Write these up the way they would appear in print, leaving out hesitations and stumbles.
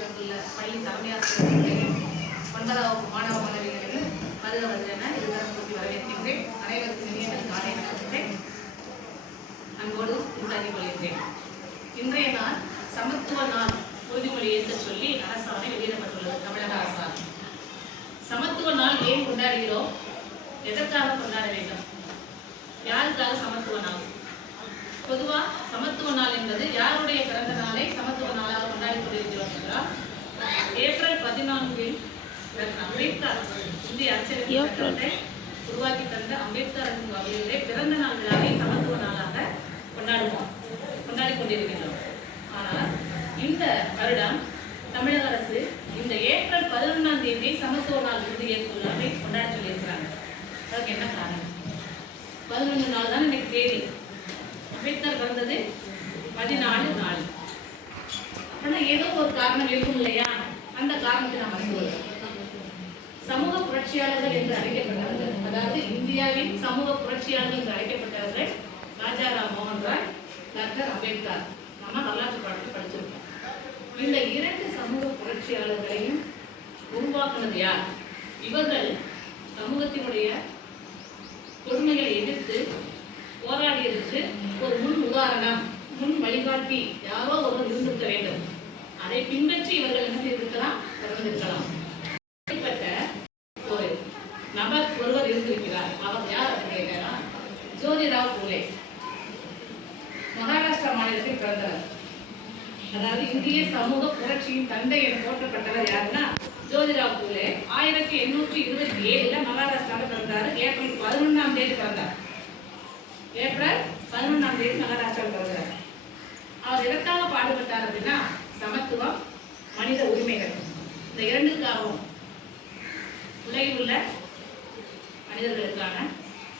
வந்துள்ள பள்ளி தலைமை ஆசிரியர்களையும் 9ஆம் வகுப்பு மாணவ மாணவிகளையும் வருக வருகின்றன இருவரும் கூட்டி வரவேற்கின்றேன். அனைவருக்கும் இனிய காலை வணக்கத்தை அன்போடு உண்டாக்கிக் கொள்கின்றேன். இன்றைய நாள் சமத்துவ நாள் உறுதிமொழி ஏற்க சொல்லி அரசாணை வெளியிடப்பட்டுள்ளது. தமிழக அரசாணை சமத்துவ நாள் ஏன் கொண்டாடுகிறோம், எதற்காக கொண்டாட வேண்டும், யாருக்காக சமத்துவ நாள்? பொதுவா சமத்துவ நாள் என்பது யாருடைய பிறந்த நாளை சமத்துவ நாளாக கொண்டாடி கொண்டிருக்கிறோம் என்றால் ஏப்ரல் 14 அம்பேத்கர் இந்திய அரசியலமைப்பை உருவாக்கி தந்த அம்பேத்கர் அவர்களுடைய பிறந்த நாள் விழாவை சமத்துவ நாளாக கொண்டாடி கொண்டிருக்கின்றோம். ஆனால் இந்த வருடம் தமிழக அரசு இந்த ஏப்ரல் 11ஆம் தேதியை சமத்துவ நாள் உறுதியேற்பு விழாவை கொண்டாட சொல்லியிருக்கிறாங்க. அதுக்கு என்ன காரணம்? 11 நாள் தான் இன்னைக்கு தேதி. அம்பேத்கர் பிறந்தது 14 நாள். ஆனா ஏதோ ஒரு காரணம் இருக்கும் இல்லையா? அந்த காரணத்தை நாம் அறிந்து சமூக புரட்சியாளர்கள் என்று அழைக்கப்பட்டவர்கள், அதாவது இந்தியாவின் சமூக புரட்சியாளர்கள் என்று அழைக்கப்பட்டவர்கள் ராஜாராம் மோகன் ராய், டாக்டர் அம்பேத்கர். நம்ம வரலாற்று பாடத்தில் படிச்சிருக்கோம். இந்த 2 சமூக புரட்சியாளர்களையும் உருவாக்குனது யார்? இவர்கள் சமூகத்தினுடைய கொடுமைகளை எதிர்த்து போராடியதற்கு ஒரு முன் உதாரணம், முன் வழிகாட்டி யாரோ ஒருவர் இருந்திருக்க வேண்டும். அதை பின்பற்றி இவர்கள் என்ன செய்திருக்கலாம், பிறந்திருக்கலாம். அப்படிப்பட்ட ஒரு நபர் ஒருவர் இருந்திருக்கிறார். அவர் யார் அப்படின்னா ஜோதிராவ் பூலே. மகாராஷ்டிரா மாநிலத்தில் பிறந்தவர். அதாவது இந்திய சமூக புரட்சியின் தந்தை என போற்றப்பட்டவர் யாருன்னா ஜோதிராவ் பூலே. 1827 மகாராஷ்டிராவில் பிறந்தார். ஏப்ரல் 11ஆம் தேதி பிறந்தார். ஏப்ரல் 11ஆம் தேதி மகாராஷ்டிராவில் பிறந்தார். அவர் எதற்காக பாடுபட்டார் அப்படின்னா சமத்துவம், மனித உரிமைகள், இந்த 2க்காகவும் உலகில் உள்ள மனிதர்களுக்கான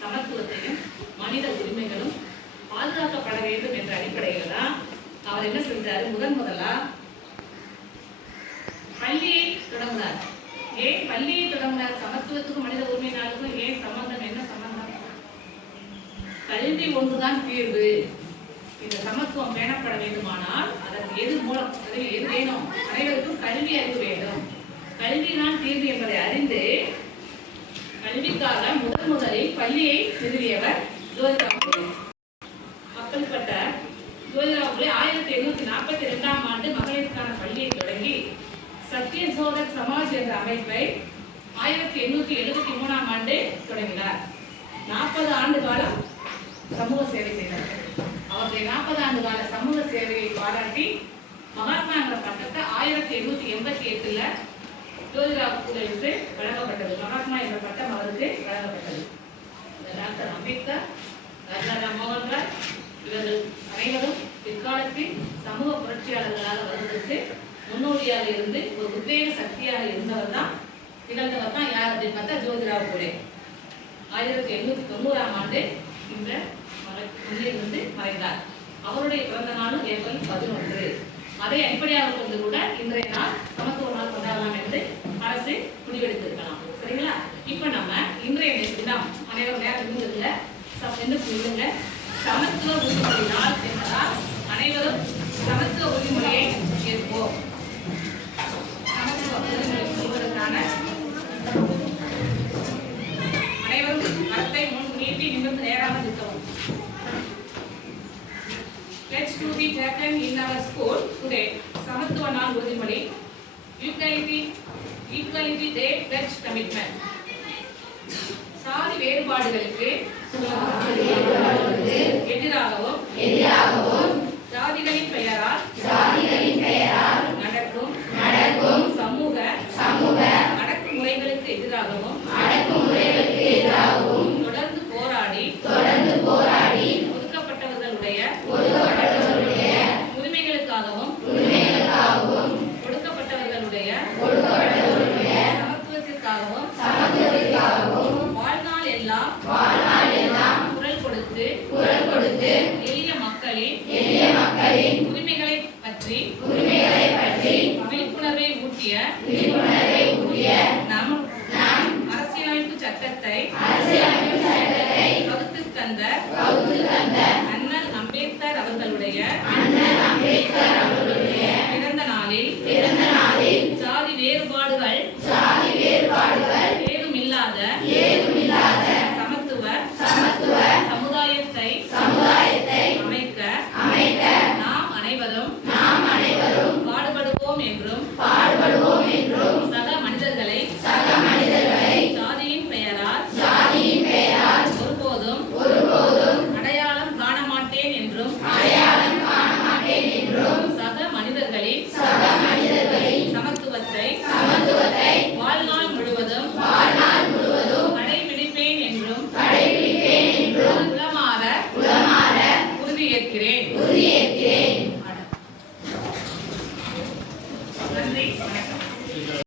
சமத்துவத்தையும் மனித உரிமைகளும் பாதுகாக்கப்பட வேண்டும் என்ற அடிப்படையில் தான் அவர் என்ன செஞ்சாரு, முதலா பள்ளியை தொடங்கினார். ஏன் பள்ளியை தொடங்கினார்? சமத்துவத்துக்கும் மனித உரிமை நாளுக்கும் ஏன் சம்பந்தம்? என்ன சம்பந்தம்? கல்வி ஒன்றுதான் தீர்வு. இந்த சமத்துவம் பேணப்பட வேண்டுமானால் அதற்கு எது மூலம், எது வேணும்? அனைவருக்கும் கல்வி அறிவு வேண்டும். கல்விதான் தீர்வு என்பதை அறிந்து கல்விக்காக முதலில் பள்ளியை நிறுவியவர் ஜோதிராவ் பூலே. அப்படிப்பட்ட ஜோதிராவ் பூலே 1842ஆம் ஆண்டு மகளிருக்கான பள்ளியை தொடங்கி சத்யசோதக் சமாஜ் என்ற அமைப்பை 1873ஆம் ஆண்டு தொடங்கினார். 40 ஆண்டு காலம் சமூக சேவை செய்தார். அவருடைய 40 ஆண்டு கால சமூக சேவையை பாராட்டி மகாத்மா என்ற பட்டத்தை 1888 ஜோதிராவ் பூலேவுக்கு வழங்கப்பட்டது. மகாத்மா என்ற பட்டம் அவருக்கு வழங்கப்பட்டது. டாக்டர் அம்பேத்கர், ராஜாராம் மோகன் ராய் இவர்கள் அனைவரும் பிற்காலத்தில் சமூக புரட்சியாளர்களாக வருவதற்கு முன்னோடியாக இருந்து ஒரு உத்வேக சக்தியாக இருந்தவர் தான் யார் அப்படின்னு பார்த்தா ஜோதிராவ் பூலே. 1890ஆம் ஆண்டு இந்த இருந்து மறைந்தார். அவருடைய பிறந்த நாளும் ஏப்ரல் 11. அதை அடிப்படையாக கொண்டு கூட இன்றைய நாள் சமத்துவ நாள் கொண்டாடலாம் என்று அரசு முடிவெடுத்திருக்கலாம். சரிங்களா? இப்ப நம்ம இன்றைய தினம் அனைவரும் நேரம் இருந்ததுல புரியுங்க. சமத்துவ உறுதிமொழி நாள் என்பதால் அனைவரும் சமத்துவ உறுதிமொழியை ஏற்போம். சமத்துவ உறுதிமொழி சொல்வதற்கான அனைவரும் கருத்தை முன் நீட்டி நிமிர்ந்து நேராக நிற்கவும். Pledge to be taken in our school today. சமத்துவ நாள் உறுதிமொழி. Equality Day Pledge Commitment. சாதி வேறுபாடுகளுக்கு எதிராகவும் ஜாதிகளின் பெயரால் நடக்கும் சமூக அடக்குமுறைகளுக்கு எதிராகவும் தொடர்ந்து போராடி ஒதுக்கப்பட்டவர்களுடைய உரிமைகளுக்காகவும் ஒடுக்கப்பட்டவர்களுடைய சமத்துவத்திற்காகவும் வாழ்நாள் எல்லாம் குரல் கொடுத்து எளிய மக்களின் உரிமைகளை பற்றி வேறுபாடுகள்